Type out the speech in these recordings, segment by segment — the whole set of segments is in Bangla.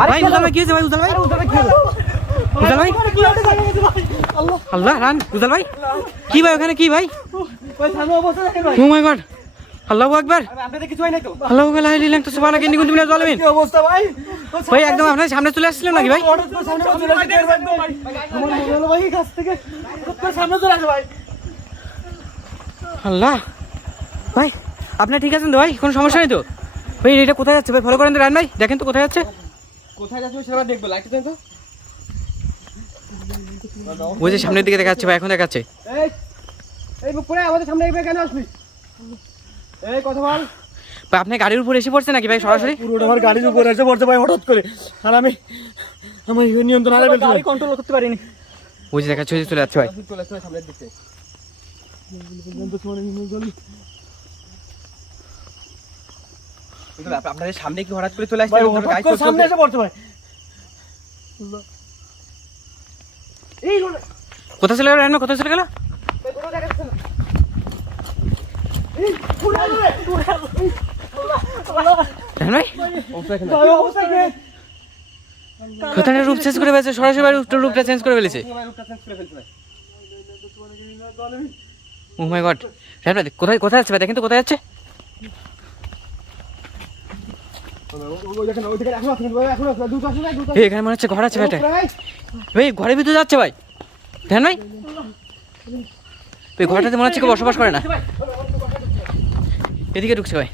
ভাই উজাল ভাই কি হয়েছে ভাই? উজাল ভাই উজাল ভাই আল্লাহ রান উজাল ভাই কি ভাই ওখানে কি ভাই? ও মাই গড আল্লাহু আকবার! আল্লাহু আকবার লা ইলাহা ইল্লাল্লাহ সুবহানাকা ইন্নী কুনতু মিনাজ জালিমিন। ভাই? একদম আপনার সামনে চলে আসছিলেন নাকি ভাই? আল্লাহ! ভাই আপনি ঠিক আছেন তো ভাই? কোনো সমস্যা নেই তো? ভাই এটা কোথায় যাচ্ছে? ভাই ফলো করেন তো রান ভাই। দেখেন তো কোথায় যাচ্ছে। কোথায় যাচ্ছ সেটা দেখব লাইট দেন তো ওই যে সামনের দিকে দেখাচ্ছে ভাই এখন দেখাচ্ছে। এই এই পরে আমাদের সামনে এভাবে কেন আসবি? এই কথা বল। ভাই আপনি গাড়ির উপর এসে পড়ছে নাকি ভাই সরাসরি? পুরোটা আমার গাড়ির উপরে এসে পড়ছে ভাই হঠাৎ করে। আর আমি আমার নিয়ন্ত্রণ হারিয়ে ফেলছি ভাই। কন্ট্রোল করতে পারিনি। ওই যে দেখাচ্ছে চলে যাচ্ছে ভাই। চলে চলে সামনের দিকে কিন্তু আপনাদের সামনে কি হঠাৎ করে চলে আসছে ভাই সামনে এসে পড়ছে ভাই। এই কোথায় চলে গেল রান কোথায় চলে গেল? কোথায় রূপ চেঞ্জ করে ফেলেছে? সরাসরি রূপটা- চেঞ্জ করে ফেলেছে। ও মাই গড কোথায় কোথায় যাচ্ছে দেখেন তো কোথায় যাচ্ছে ওই দেখেন ওই দেখেন এখন মনে হচ্ছে ঘর আছে ভাই একটা। ভাই ঘরের ভিতরে যাচ্ছে ভাই। ধ্যান ভাই ওই ঘরটাতে মনে হচ্ছে কেউ বসবাস করে না। এদিকে ঢুকছে ভাই।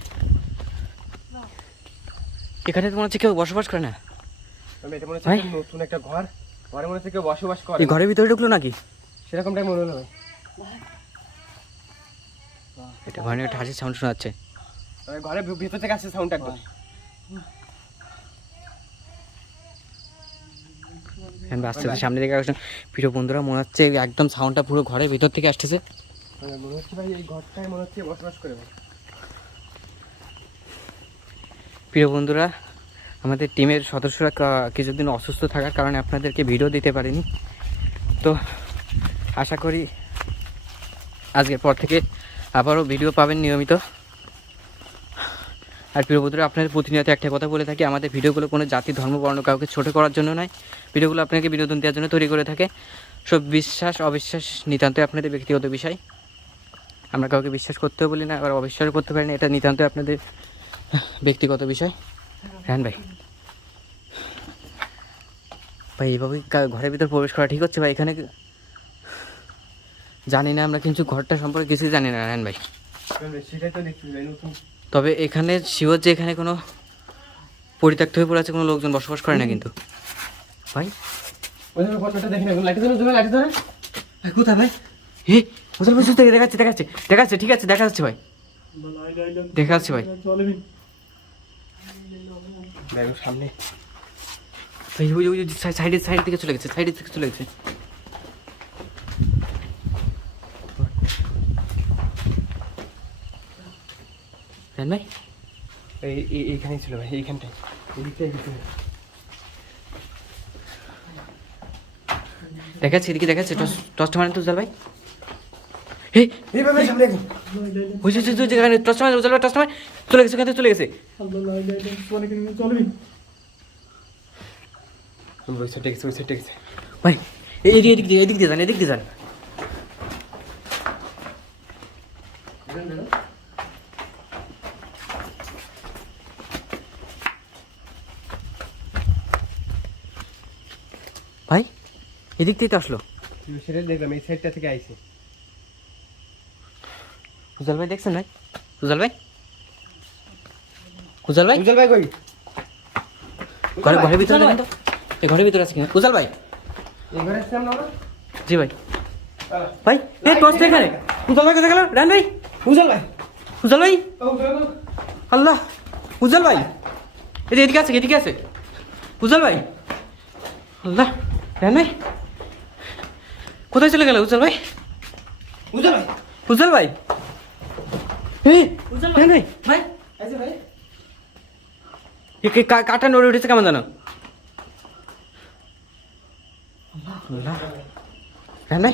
এখানে তো মনে হচ্ছে কেউ বসবাস করে না। ভাই, নতুন একটা ঘর। ঘরে মনে হচ্ছে কেউ বসবাস করে ঘরের ভিতরে ঢুকলো নাকি? সেরকমটাই মনে হলো ভাই। এটা হাসির সাউন্ড শোনাচ্ছে তবে ঘরের ভিতর থেকে আসছে সাউন্ড একদম। এখন আস্তে আস্তে সামনে দিকে আসছে। প্রিয় বন্ধুরা মনে হচ্ছে একদম সাউন্ডটা পুরো ঘরের ভিতর থেকে আসতেছে। মনে হচ্ছে ভাই এই মনে হচ্ছে বসবাস করে প্রিয় বন্ধুরা আমাদের টিমের সদস্যরা কিছুদিন অসুস্থ থাকার কারণে আপনাদেরকে ভিডিও দিতে পারিনি। তো আশা করি আজকের পর থেকে আবারও ভিডিও পাবেন নিয়মিত। আর প্রিয় বন্ধুরা, আপনাদের প্রতিনিয়ত একটা কথা বলে থাকি, আমাদের ভিডিওগুলো কোনো জাতি, ধর্ম, বর্ণ কাউকে ছোট করার জন্য নয়। ভিডিওগুলো আপনাকে বিনোদন দেওয়ার জন্য তৈরি করে থাকে। সব বিশ্বাস, অবিশ্বাস নিতান্তই আপনাদের ব্যক্তিগত বিষয়। আমরা কাউকে বিশ্বাস করতেও বলি না, আবার অবিশ্বাসও করতে পারি না, এটা নিতান্তই আপনাদের ব্যক্তিগত বিষয়। হ্যাঁ ভাই। ভাই, এইভাবে ঘরের ভিতর প্রবেশ করা ঠিক হচ্ছে ভাই? এখানে জানি না আমরা, কিন্তু ঘরটা সম্পর্কে কিছুই জানি না হ্যাঁ ভাই। সেটাই তো দেখছি তবে এখানে শিওর যে এখানে কোনো পরিত্যক্ত হয়ে পড়ে আছে কোনো লোকজন বসবাস করে না কিন্তু। ভাই? কোথায় হে থেকে দেখাচ্ছে দেখাচ্ছে দেখাচ্ছে ঠিক আছে দেখা যাচ্ছে ভাই। দেখা যাচ্ছে ভাই। সামনে। সাইডের সাইড থেকে চলে গেছে সাইডের থেকে চলে গেছে। হ্যাঁ এই এই- এইখানেই ছিল ভাই এইখানটাই। এদিকটাই দেখাচ্ছে এদিকে দেখাচ্ছে। টস টসটা মানে তো উজাল ভাই। হে ওই যে যে যেখানে টসটা উজাল ভাই টসটা মানে চলে গেছে ওখান চলে ভাই এদিক দিয়ে এদিক দিয়ে যান এদিক দিয়ে যান ভাই এদিক তো আসলো? সেটাই দেখলাম এই সাইডটা থেকে আইছে। উজাল ভাই দেখছেন ভাই উজাল ভাই? উজাল ভাই? উজ্জ্বল ভাই কই? ঘরে ঘরের ভিতরে দেখেন তো। এই ঘরের ভিতরে আছে কিনা? উজাল ভাই? এই ঘরে না আমরা জি ভাই। ভাই এই টর্চটা এখানে। উজাল ভাই কোথায় গেল? রান ভাই। উজ্জ্বল ভাই। উজাল ভাই। ও, উজ্জ্বল ভাই। আল্লাহ। উজ্জ্বল ভাই। এদিকে এদিকে আছে এদিকে আছে। উজ্জ্বল ভাই। আল্লাহ। রান ভাই। কোথায় চলে গেল উজ্জ্বল ভাই? উজ্জ্বল ভাই। উজ্জ্বল ভাই? উজ্জ্বল ভাই। ভাই। ভাই। কে- কা- কাটা নড়ে উঠেছে কেমন জানো রান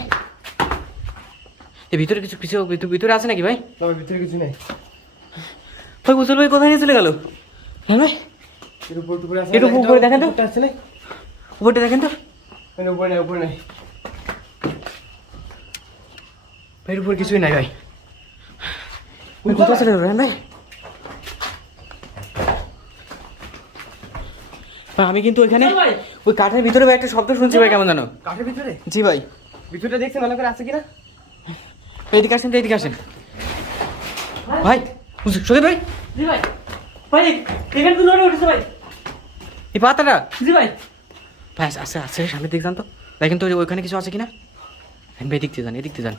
ভিতরে কিছু কিছু ভিতরে- আছে নাকি ভাই? ভিতরে কিছু নেই। ভাই উজ্জ্বল ভাই কোথায় নিয়ে চলে গেল? হ্যাঁ ভাই উপর উপরে দেখেন তো। উপরটা দেখেন তো। উপরে নাই উপরে নাই। ভাইয়ের উপর কিছুই নাই ভাই। ওই কোথায় চলে যাবেন ভাই। ভাই, আমি কিন্তু ওইখানে ভাই। ওই কাঠের ভিতরে ভাই একটা শব্দ শুনছি ভাই কেমন জানো কাঠের ভিতরে? জি ভাই। ভিতরটা দেখছেন ভালো করে আছে কিনা? এইদিকে আসেন এইদিকে আসেন। ভাই। সত্যি ভাই। জি ভাই। ভাই এখানে তো লড়ে উঠেছে ভাই। এই পাতাটা। জি ভাই। ভাই আছে আছে সামনের দিক যান তো। দেখেন তো ওই- ওইখানে কিছু আছে কিনা? এদিক দিয়ে যান এদিক দিয়ে যান।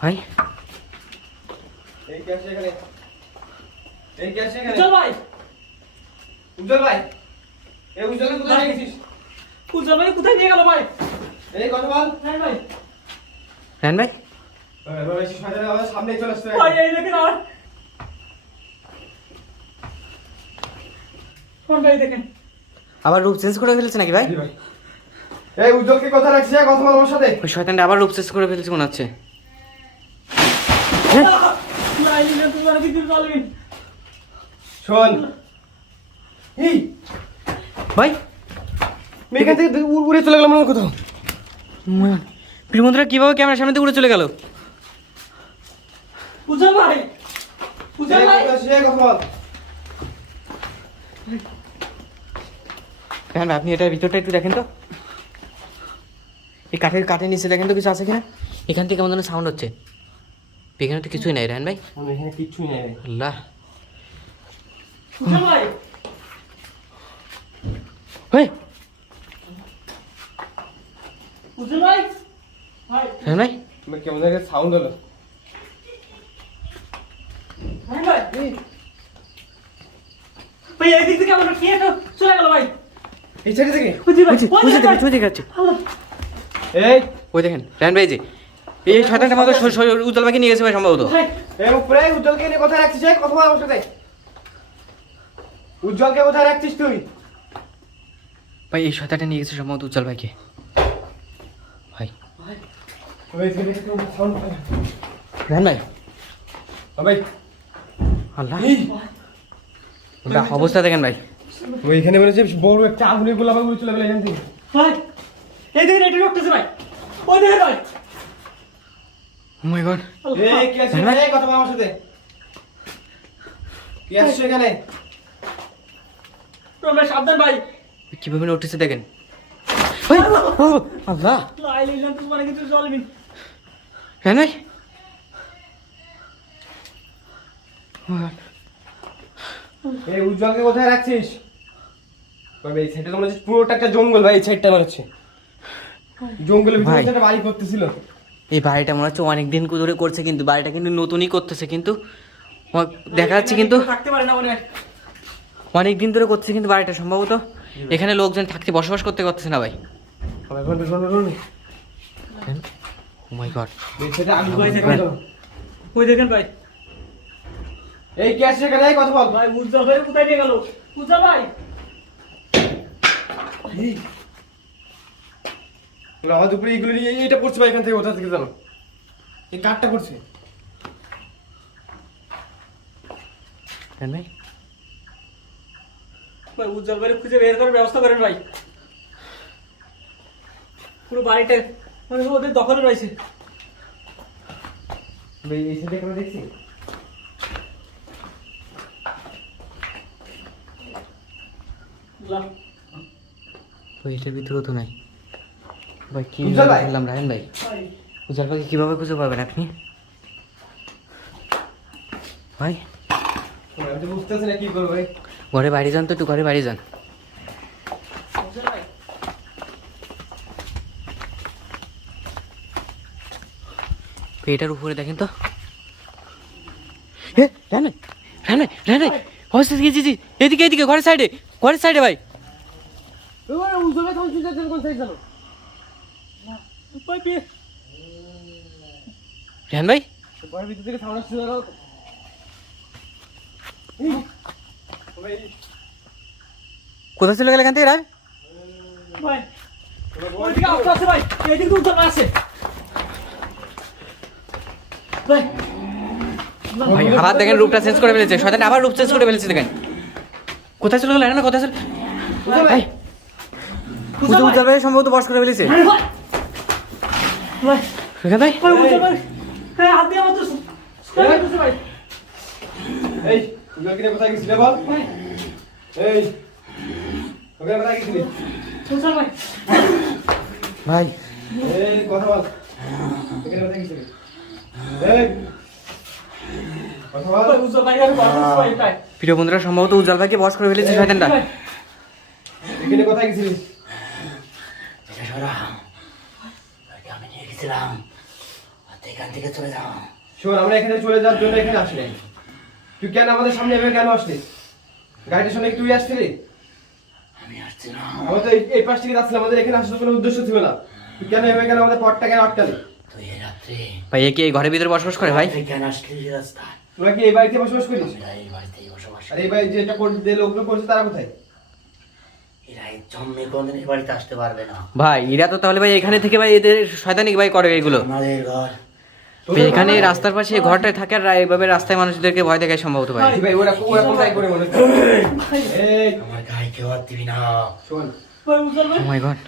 ভাই। এই কি এখানে। এই কি এখানে। চল ভাই। উজ্জ্বল ভাই। এই উজ্জ্বল কোথায়। গেছিস? উজ্জ্বল ভাই কোথায় নিয়ে গেল ভাই? এই কথা বল। হ্যাঁ ভাই। হ্যাঁ ভাই। সামনে চলে আসছে ভাই এই দেখেন আর। কোন ভাই দেখেন। আবার রূপ চেঞ্জ করে ফেলেছে নাকি ভাই? এই উজ্জ্বলকে কথা রাখছিস? কথা বল আমার সাথে। ওই শয়তানটা আবার রূপ চেঞ্জ করে ফেলেছে মনে হচ্ছে। চলবেন শোন। এই ভাই। এখান থেকে উড়ে চলে গেলাম মনে কোথাও। প্রিয় বন্ধুরা কীভাবে ক্যামেরার সামনে দিয়ে উড়ে চলে গেল? উজ্জ্বল ভাই উজ্জ্বল ভাই। কথা বল। হ্যাঁ ভাই আপনি এটার ভিতরটা একটু দেখেন তো। এই কাঠের কাঠের নিচে দেখেন তো কিছু আছে কিনা? এখান থেকে কেমন যেন সাউন্ড হচ্ছে। এখানে তো কিছুই নাই রায়ন ভাই? এখানে কিচ্ছুই নেই। আল্লাহ। ভাই। হ্যাঁ ভাই? কেমন সাউন্ড হলো। হ্যাঁ ভাই ভাই এই দিক থেকে আমার কে চলে গেল ভাই। এই সাইড থেকে। বুঝি ভাই বুঝতে পারছি বুঝতে পারছি এই। ওই দেখেন ভাই যে এই শয়তানটা আমাকে উজ্জ্বল ভাইকে নিয়ে গেছে ভাই সম্ভবত। এই উজ্জ্বলকে নিয়ে কথা রাখছিস এই? কথা বল আমার সাথে। উজ্জ্বলকে কোথায় রাখছিস তুই? ভাই এই শয়তানটা নিয়ে গেছে সম্ভবত উজ্জ্বল ভাইকে। ভাই। ভাই ভাই। আল্লাহ। অবস্থা দেখেন ভাই। ওইখানে মনে হচ্ছে বড় একটা আগুনের গোলা আবার উড়ে চলে গেল এখান থেকে। ভাই এই দেখেন এটা রক্তছে ভাই। ওই দেখেন ভাই। ও মাই গড এই কি আছে? হ্যাঁ? এই কথা বল আমার সাথে। কি আসছে এখানে? তোমরা সাবধান ভাই। কীভাবে উঠেছে দেখেন? আল্লাহ। তোমার কিছু চলবেন রায়ন ভাই ও God. এই উজ্জ্বলকে কোথায় রাখছিস? ভাই এই পুরোটা একটা জঙ্গল ভাই এই সাইডটা মনে হচ্ছে। জঙ্গলের ভিতরে একটা বাড়ি করতেছিল। এই বাড়িটা মনে হচ্ছে অনেক দিন ধরে করছে কিন্তু বাড়িটা কিন্তু নতুনই করতেছে কিন্তু। দেখা যাচ্ছে কিন্তু থাকতে পারে না মনে হয়। অনেক দিন ধরে করছে কিন্তু বাড়িটা সম্ভবত এখানে লোকজন থাকতে বসবাস করতে করতেছে না ভাই। ও মাই গড এই সাইডে আগুন ভাই, করতেছে ভাই। কেন? ওই দেখেন? ভাই? এই কি আসছে এখানে কথা বল। ভাই উজ্জ্বল ভাই কোথায় নিয়ে গেল? উজ্জ্বল ভাই। আমার দুপুরে এইগুলো নিয়ে এইটা পড়ছে ভাই এখান থেকে ওটা থেকে জানো। এই কাঠটা পড়ছে। রায়ন ভাই ভাই উজ্জ্বল ভাই খুঁজে বের করার ব্যবস্থা করেন ভাই। পুরো বাড়িটা মানে ওদের দখলে রয়েছে। ভাই এই সাইডে কেন দেখছি? বুঝলাম। ভাই এটার ভিতরেও তো নাই। ভাই কি। বললাম রায়ন ভাই? উজ্জ্বল ভাইকে কীভাবে খুঁজে পাবেন আপনি? ভাই? তো ঘরে বাড়ি যান তো একটু ঘরে বাড়ি যান। এটার উপরে দেখেন তো। এ রান রান রান জি জি এদিকে এদিকে ঘরের সাইডে ঘরের সাইডে ভাই উজ্জ্বল ভাই তখন চিন্তা কোন সাইড জানো ভাই পেয়ে রান ভাই ঘরের ভিতর থেকে সাউন্ড আসছে ভাই? কোথায় চলে গেলে এখান থেকে রায় ভাই ওইদিকে আস্তে আস্তে ভাই এইদিকে উজ্জ্বল ভাই আছে। ভাই ভাই আবার দেখেন রূপটা চেঞ্জ করে ফেলেছে। শয়তান আবার রূপ চেঞ্জ করে ফেলেছে দেখেন। কোথায় চলে গেল না কোথায় চলে ভাই উজ্জ্বল উজ্জ্বল ভাই সম্ভবত বস করে ফেলেছে। ভাই। সুখেন ভাই? হ্যাঁ হাত দিয়ে আমার তো স্কোয়ার করতে ভাই। এই উজ্জ্বল কিনে কোথায় গেছিলি বল? এই কোথায় গেছিলি? ভাই। এই কথা বল। এখানে কোথায় গেছিলি? এই। প্রিয় বন্ধুরা সম্ভবত উজ্জ্বল ভাইকে বস করে ফেলেছে শয়তানটা। ভাই। এখানে কোথায় গেছিলি আমি নিয়ে গেছিলাম। এখান থেকে চলে যাও। শোন আমরা এখানে চলে যাওয়ার জন্য এখানে আসলে। তুই কেন আমাদের সামনে এভাবে কেন আসলি? গাড়িটার সামনে তুই আসছিলি? আমি আসছি না। আমরা তো এই- পাশ থেকে যাচ্ছিলাম আমাদের এখানে আসার কোনো উদ্দেশ্য ছিল না। তুই কেন এভাবে কেন আমাদের পথটা কেন আটকালি? তুই এই রাত্রে ভাই এ কি এই ঘরের ভিতরে বসবাস করে ভাই? কেন আসলি এই রাস্তায়? তোরা কি এই বাড়িতে বসবাস করিস? এই বাড়িতেই বসবাস আর এই বাড়ি যেটা করে যে লোকগুলো করছে তারা কোথায়? জন্মে কোনদিন বাড়িতে আসতে পারবে না। ভাই এরা তো তাহলে ভাই এখানে থেকে ভাই এদের শয়তানি ভাই করে এগুলো। আমাদের ঘর। এখানে রাস্তার পাশে ঘরটায় থাকে আর এইভাবে রাস্তায় মানুষদেরকে ভয় দেখায় সম্ভবত ভাই। ভাই ওরা ওরা কোথায় করে মনে এই আমার গায়ে কেউ হাত দিবি না। শোন। ভাই ভাই মাই গড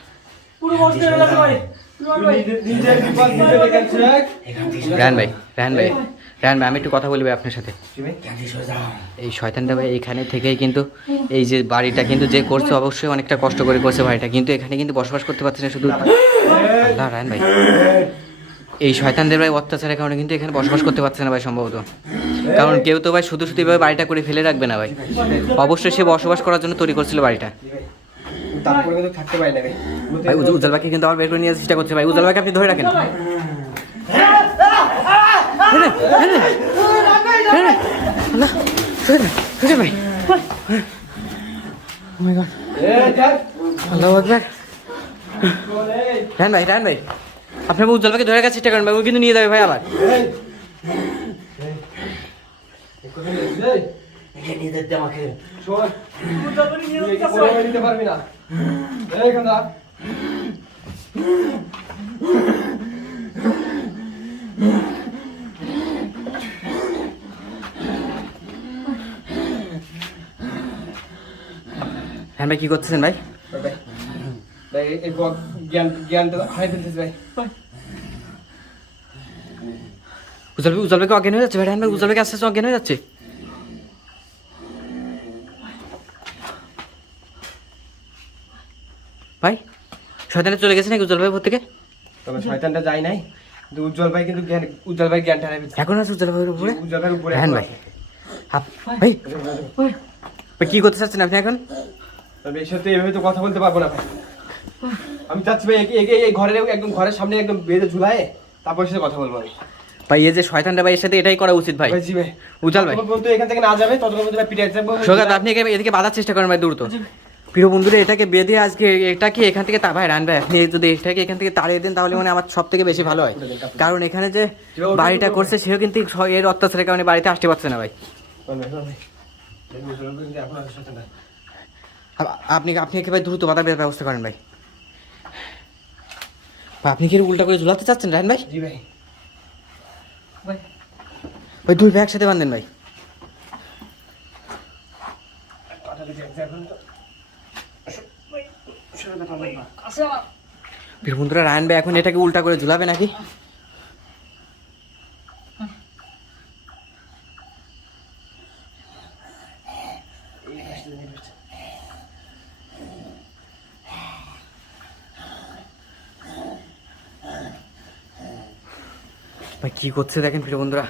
পুরো ভাই রায়ন ভাই আমি একটু কথা বলব আপনার সাথে। এই শয়তানটা ভাই এখানে থেকেই কিন্তু এই যে বাড়িটা কিন্তু যে করছে অবশ্যই অনেকটা কষ্ট করে করছে বাড়িটা কিন্তু এখানে কিন্তু বসবাস করতে পারছে না শুধু আল্লাহ রায়ন ভাই। এই শয়তানদের ভাই অত্যাচারের কারণে কিন্তু এখানে বসবাস করতে পারছে না ভাই সম্ভবত। কারণ কেউ তো ভাই শুধু শুধু এভাবে বাড়িটা করে ফেলে রাখবে না ভাই। অবশ্যই সে বসবাস করার জন্য তৈরি করছিল বাড়িটা। ভাই তারপরে কিন্তু থাকতে পারি না ভাই ভাই উজ্জ্বল উজ্জ্বল ভাইকে কিন্তু আবার বের করে নিয়ে চেষ্টা করছে ভাই। উজ্জ্বল ভাইকে আপনি ধরে রাখেন আল্লাহ, সুজয় ভাই, সুজয় ভাই। Oh my God, এই দেখ, আল্লাহু আকবার। শোন, এই, রায়ন ভাই রায়ন ভাই আপনি উজ্জ্বল ভাইকে ধরে চেষ্টা করেন ভাই ও কিন্তু নিয়ে যাবে ভাই আবার পারবি না। রায়ন ভাই কি করতেছেন ভাই? ভাই, এই- এই জ্ঞান জ্ঞানটা ভাই। ভাইকে অজ্ঞান হয়ে যাচ্ছে ভাই। রায়ন ভাই উজ্জ্বল ভাইকে আস্তে আস্তে অজ্ঞান হয়ে যাচ্ছে। ভাই শয়তানে চলে গেছে নাকি উজ্জ্বল ভাই থেকে? তবে শয়তানটা যায় নাই। উজ্জ্বল ভাই কিন্তু জ্ঞান উজ্জ্বল ভাই হারিয়ে এখন আছে উজ্জ্বল ভাইয়ের উপরে। উজ্জ্বল ভাইয়ের উপরে এখন ভাই। ভাই। ভাই কি করতে চাচ্ছেন আপনি এখন? সাথে এভাবে তো কথা বলতে পারব না ভাই। আমি চাচ্ছি ভাই একে এই ঘরের একদম ঘরের সামনে একদম বেঁধে ঝুলায় তারপর সাথে কথা বলব আমি। ভাই এই যে শয়তানটা ভাই এর সাথে এটাই করা উচিত ভাই। ভাই জি ভাই। উজ্জ্বল ভাই। এখান থেকে না যাবে ততক্ষণ পর্যন্ত ভাই পিঠে যাব সোগাত আপনি এদিকে বাধার চেষ্টা করেন ভাই দ্রুত। প্রিয় বন্ধুরা এটাকে বেঁধে আজকে এটাকে এখান থেকে তা ভাই রান ভাই আপনি যদি এটাকে এখান থেকে তাড়িয়ে দেন তাহলে মানে আমার সব থেকে বেশি ভালো হয়। কারণ এখানে যে বাড়িটা করছে সেও কিন্তু এর অত্যাচারের কারণে বাড়িতে আসতে পারছে না ভাই। আপ- আপনি আপনি একেবারে দ্রুত বাধা ব্যবস্থা করেন ভাই। আপনি কি উল্টা করে ঝুলাতে চাচ্ছেন রায়ন ভাই? ভাই। দুই ভাই একসাথে বাঁধেন ভাই। আসে আমার বন্ধুরা রায়ন ভাই এখন এটাকে উল্টা করে ঝুলাবে নাকি? ভাই কি করছে দেখেন প্রিয় বন্ধুরা?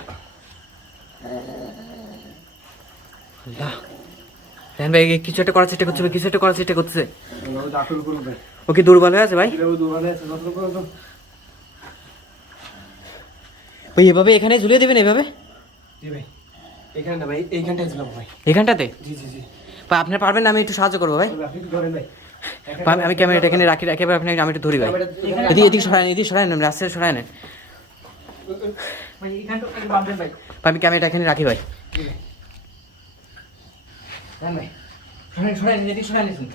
আল্লাহ। রায়ন ভাই কিছু একটা করার চেষ্টা করছে কিছু একটা করার চেষ্টা করছে। ও কি দুর্বল হয়ে আছে ভাই? এভাবে দুবারে আছে যতক্ষণ পর্যন্ত ভাই এভাবে এখানে ঝুলিয়ে দেবেন এভাবে? জি ভাই। এখানে না ভাই এইখানটায় ছিলাম ভাই। এখানটাতে জি জি জি। ভাই আপনার পারবেন না আমি একটু সাহায্য করব ভাই? আমি- ক্যামেরাটা এখানে রাখি রাখি এবার আপনি আমি একটু ধরি ভাই। এদিকে এদিকে সরাই নেন এদিকে সরাই নেন রাস্তায় সরাই নেন। আমি ক্যামেরাটা এখানে রাখি ভাই। ভাই। সরাই সরাই এদিকে সরাই নিন।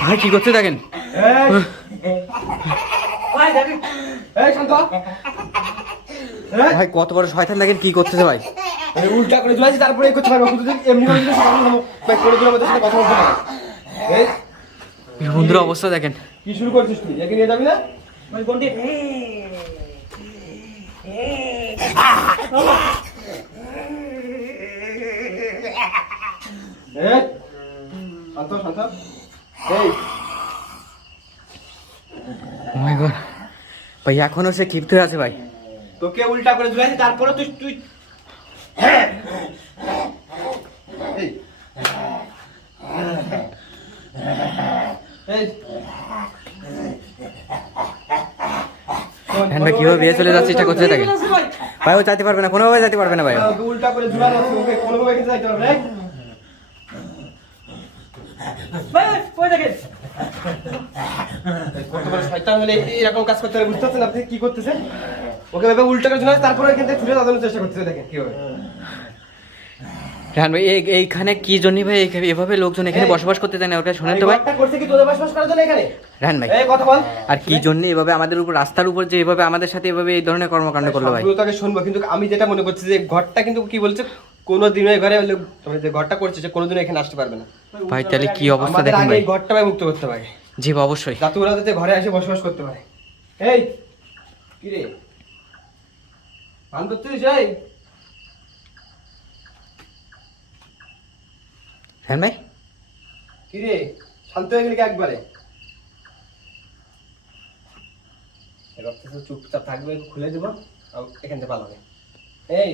ভাই কি এই, শান্ত ভাই কত বড় শয়তান দেখেন কি করতেছে ভাই উল্টা করে ঝুলাইছি তারপরে করতে পারব এমনি করে করে দিলে সাথে কথা বলতে পারব। এই, বন্ধুর অবস্থা দেখেন কি শুরু করছিস তুই একে নিয়ে যাবি না ভাই Oh এখনও সে ক্ষিপ্ত আছে ভাই তোকে উল্টা করে ঝুলাইছি তারপরে তুই তুই হ্যাঁ ভাই কীভাবে বিয়ে চলে যাচ্ছে এটা করতে দেখেন ভাই। ও চাইতে পারবে না কোনোভাবে যাইতে পারবে না ভাই। ও। উল্টা করে ঝুলানো আছে ওকে কোনোভাবে কিন্তু যাইতে পারবে ভাই দেখেন? কত শয়তান হলে এরকম কাজ করতে বুঝতে পারছেন আপনি? কি করতেছেন ওকে ভেবে উল্টা করে ঝুলানো তারপরে থেকে ছুটে দাঁড়ানোর চেষ্টা করতেছে দেখেন কীভাবে। ভাই এই- এইখানে কি জন্য ভাই এভাবে লোকজন এখানে বসবাস করতে দেয় না? ওটা শোনেন তো ভাই। রাহান ভাই আর কি জন্য এভাবে আমাদের উপর রাস্তার উপর যে এভাবে আমাদের সাথে এভাবে এই ধরনের কর্মকাণ্ড করল ভাই? তোকে শুনব কিন্তু আমি যেটা মনে করছি যে ঘরটা কিন্তু কি বলছে কোনো ঘরে যে ঘরটা করছে এখানে আসতে পারবে না। ভাই তাহলে কি অবস্থা দেখেন ভাই? ঘরটা ভাই মুক্ত করতে হবে জি অবশ্যই। যাতে ওরা যাতে ঘরে এসে বসবাস করতে পারে। এই কি রে? পান করছিস এই? হ্যাঁ ভাই? কি রে শান্ত হয়ে গেলি কি একবারে? এবার তো চুপচাপ থাকবে খুলে দেবো এখান থেকে পালাবে। এই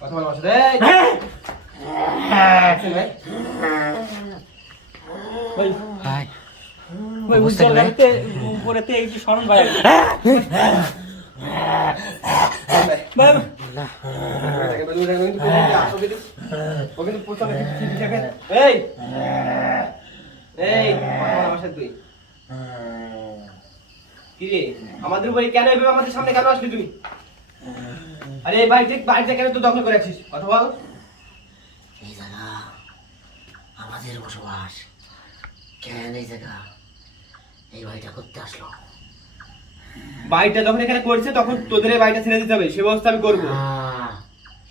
কথা বল আমার সাথে এই। আছেন ভাই? ভাই। ভাই ভাই কি ভাই? গাড়িতে উপরেতে একটু সরণ ভাই। ভাই। দেখেন, দেখেন, দেখেন, কিন্তু কোনো কি আসো কিন্তু- ও কিন্তু প্রচণ্ড কি- কি- কি দেখেন। এই এই কথা বল তুই। কি রে আমাদের উপরে কেন এভাবে আমাদের সামনে কেন আসলি তুই? আরে এই বাড়িতে বাড়িতে কেন তুই দখল করে আছিস কথা বল। এই জায়গা আমাদের বসবাস। কেন এই জায়গা? এই বাড়িটা করতে আসলো। বাড়িটা যখন এখানে করছে তখন তোদের এই বাড়িটা ছেড়ে দিতে হবে। সে ব্যবস্থা আমি করব। আহ,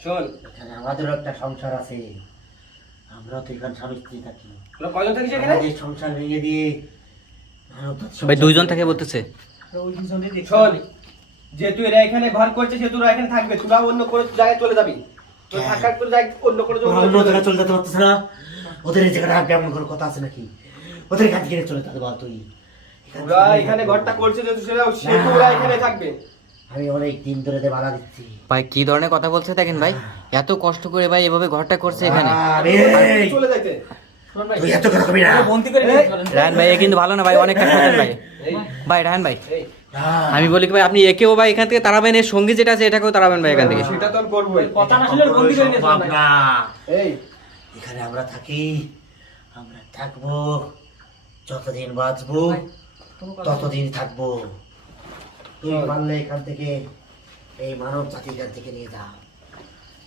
শোন। এখানে আমাদেরও একটা সংসার আছে। আমরাও তো এখানে স্বামী স্ত্রী থাকি। তোরা কয়জন থাকিস এখানে? আমাদের সংসার ভেঙে দিয়ে ভাই দুইজন থাকে বলতেছে। শোন যেহেতু এরা এখানে ঘর করছে সেহেতু ওরা এখানে থাকবে। তোরা অন্য কোনো জায়গায় চলে যাবি। তোর হ্যাঁ। থাকার তোর জায়গায় অন্য কোনো অন্য চলে জায়গায় চলে যেতে পারতেছে না? ওদের এই জায়গাটা কেমন করে কথা আছে নাকি? ওদের থেকে চলে যেতে বল তুই। ওরা এখানে ঘরটা করছে যেহেতু সেটা সেহেতু ওরা এখানে থাকবে। আমি অনেক দিন ধরে বাধা দিচ্ছি। ভাই কি ধরনের কথা বলছে দেখেন ভাই? এত কষ্ট করে ভাই এভাবে ঘরটা করছে এখানে। আরে, চলে যাইতে। ভাই তুই এত কবি না। এ কিন্তু ভালো না ভাই অনেক কাজ করছেন ভাই। ভাই রাহান ভাই আমি বলি কি ভাই আপনি একেও ভাই এখান থেকে তাড়াবেন এর সঙ্গী যেটা আছে এটাকেও তাড়াবেন ভাই এখান থেকে। সেটা তো করবোই। কথা না শুনলে বন্দি করে না। এই। এখানে আমরা থাকি আমরা থাকব যতদিন বাঁচবো ততদিন থাকব। তুই পারলে এখান থেকে এই মানব থেকে নিয়ে যা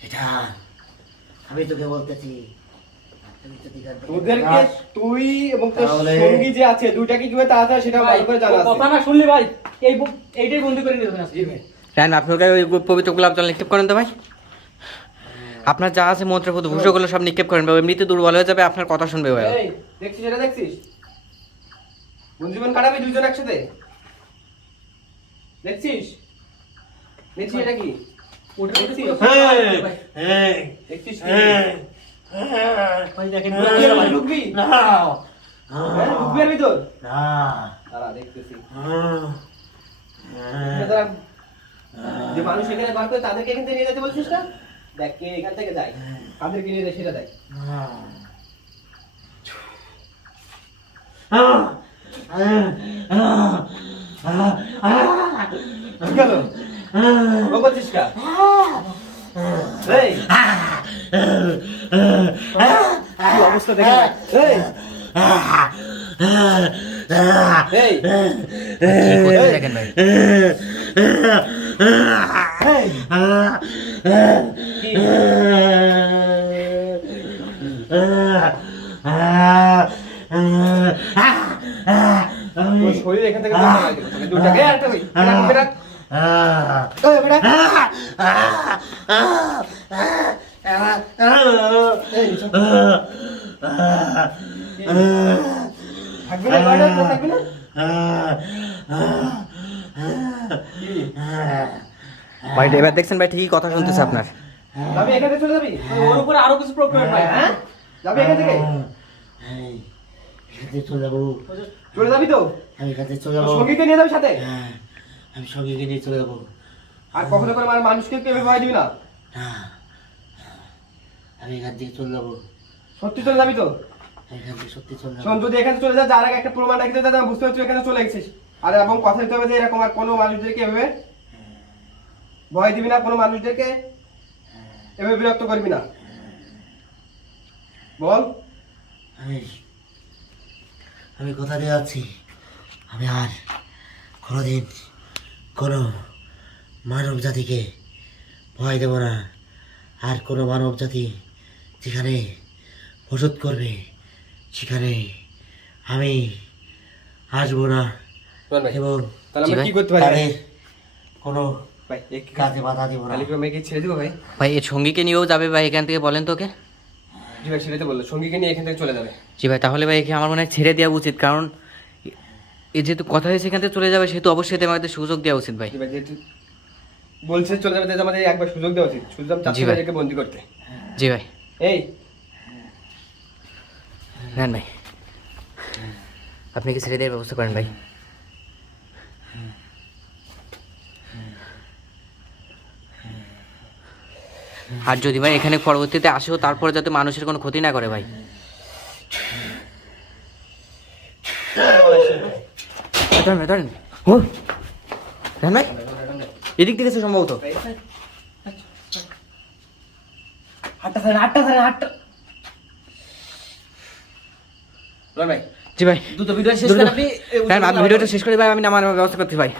এটা আমি তোকে বলতেছি। তুই যদি এখান থেকে তোদেরকে তুই এবং তোর সঙ্গী যে আছে দুইটাকে কীভাবে তাড়াতে সেটা ভালো করে জানা আছে। কথা না শুনলি ভাই এই এইটাই বন্দি করে নিয়ে যাবেন ভাই। রাহান আপনি ওকে ওই পবিত্র গোলাপ জল নিক্ষেপ করেন তো ভাই? আপনার যা আছে মন্ত্রপুত ভূষগুলো সব নিক্ষেপ করেন ভাই। এমনিতে দুর্বল হয়ে যাবে আপনার কথা শুনবে ভাই দেখছিস এটা দেখছিস? বন্ধুজন কাটাবি দুইজন একসাথে? দেখছিস? দেখছিস এটা কি? দেখছিস? দেখেন ঢুকবি না, হ্যাঁ, ঢুকবি ভিতর? না, দেখতেছি। যে মানুষ এখানে বার করে তাদেরকে এখান থেকে নিয়ে যেতে বলছিস না? দেখ কে এখান থেকে যায় তাদেরকে নিয়ে যায় সেটা দেখ। আহ, আহ, কি? গেল ও করছিস কা এই। কি অবস্থা দেখে? এই। এই। দেখেন ভাই তোর শরীর এখান থেকে দুটাকে? ভাই এবার দেখছেন ভাই ঠিকই কথা শুনতেছে আপনার। যাবি এখান থেকে চলে যাবি? ওর উপরে আরও কিছু প্রবলেম ভাই হ্যাঁ যাবি এখান থেকে? এই, এখান থেকে চলে যাব। চলে যাবি তো? আমি থেকে চলে যাব। সঙ্গীকে নিয়ে যাবি সাথে? হ্যাঁ, আমি সঙ্গীকে নিয়ে চলে যাব। আর কখনো করে আমার মানুষকে কেউ ভয় দিবি না? আমি এখান থেকে চলে যাব। সত্যি চলে যাবি তো? এখান থেকে সত্যি চলে যাব। শোন যদি এখানে চলে যা যার আগে একটা প্রমাণ রাখতে যা বুঝতে পারছি এখানে চলে গেছিস। আর এবং কথা দিতে হবে যে এরকম আর কোনো মানুষদেরকে এভাবে ভয় দিবি না কোনো মানুষদেরকে এভাবে বিরক্ত করবি না। বল। আমি আমি কথা দিয়ে যাচ্ছি? আমি আর কোনোদিন কোনো মানব জাতিকে ভয় দেব না। আর কোনো মানব জাতি যেখানে ওষুধ করবে সেখানে আমি আসব না। এবং? তাদের কোনো ভাই এই কি- কাজে বাধা দিব না। ভাই? এর সঙ্গীকে নিয়েও যাবে ভাই এখান থেকে বলেন তোকে জি ভাই সেটাই তো বলল। সঙ্গীকে নিয়ে এখান থেকে চলে যাবে। জি ভাই তাহলে ভাই একে আমার মনে হয় ছেড়ে দেওয়া উচিত কারণ এ যেহেতু কথা হয়েছে এখান থেকে চলে যাবে সেহেতু অবশ্যই আমাদের সুযোগ দেওয়া উচিত ভাই। জি ভাই যেহেতু বলছে চলে যাবে তাহলে আমাদের একবার সুযোগ দেওয়া উচিত। সুযোগ চাচ্ছি জি ভাই। ভাইকে বন্দি করতে। জি ভাই। এই। নেন ভাই। আপনি কি ছেড়ে দেওয়ার ব্যবস্থা করেন ভাই? আর যদি ভাই এখানে পরবর্তীতে আসেও তারপরে যাতে মানুষের কোনো ক্ষতি না করে ভাই। এদিক থেকে সম্ভবত। জি ভাই। দুটো ভিডিও শেষ করে আপনি হ্যাঁ ভিডিওটা শেষ করে ভাই আমি নামার ব্যবস্থা করতে ভাই।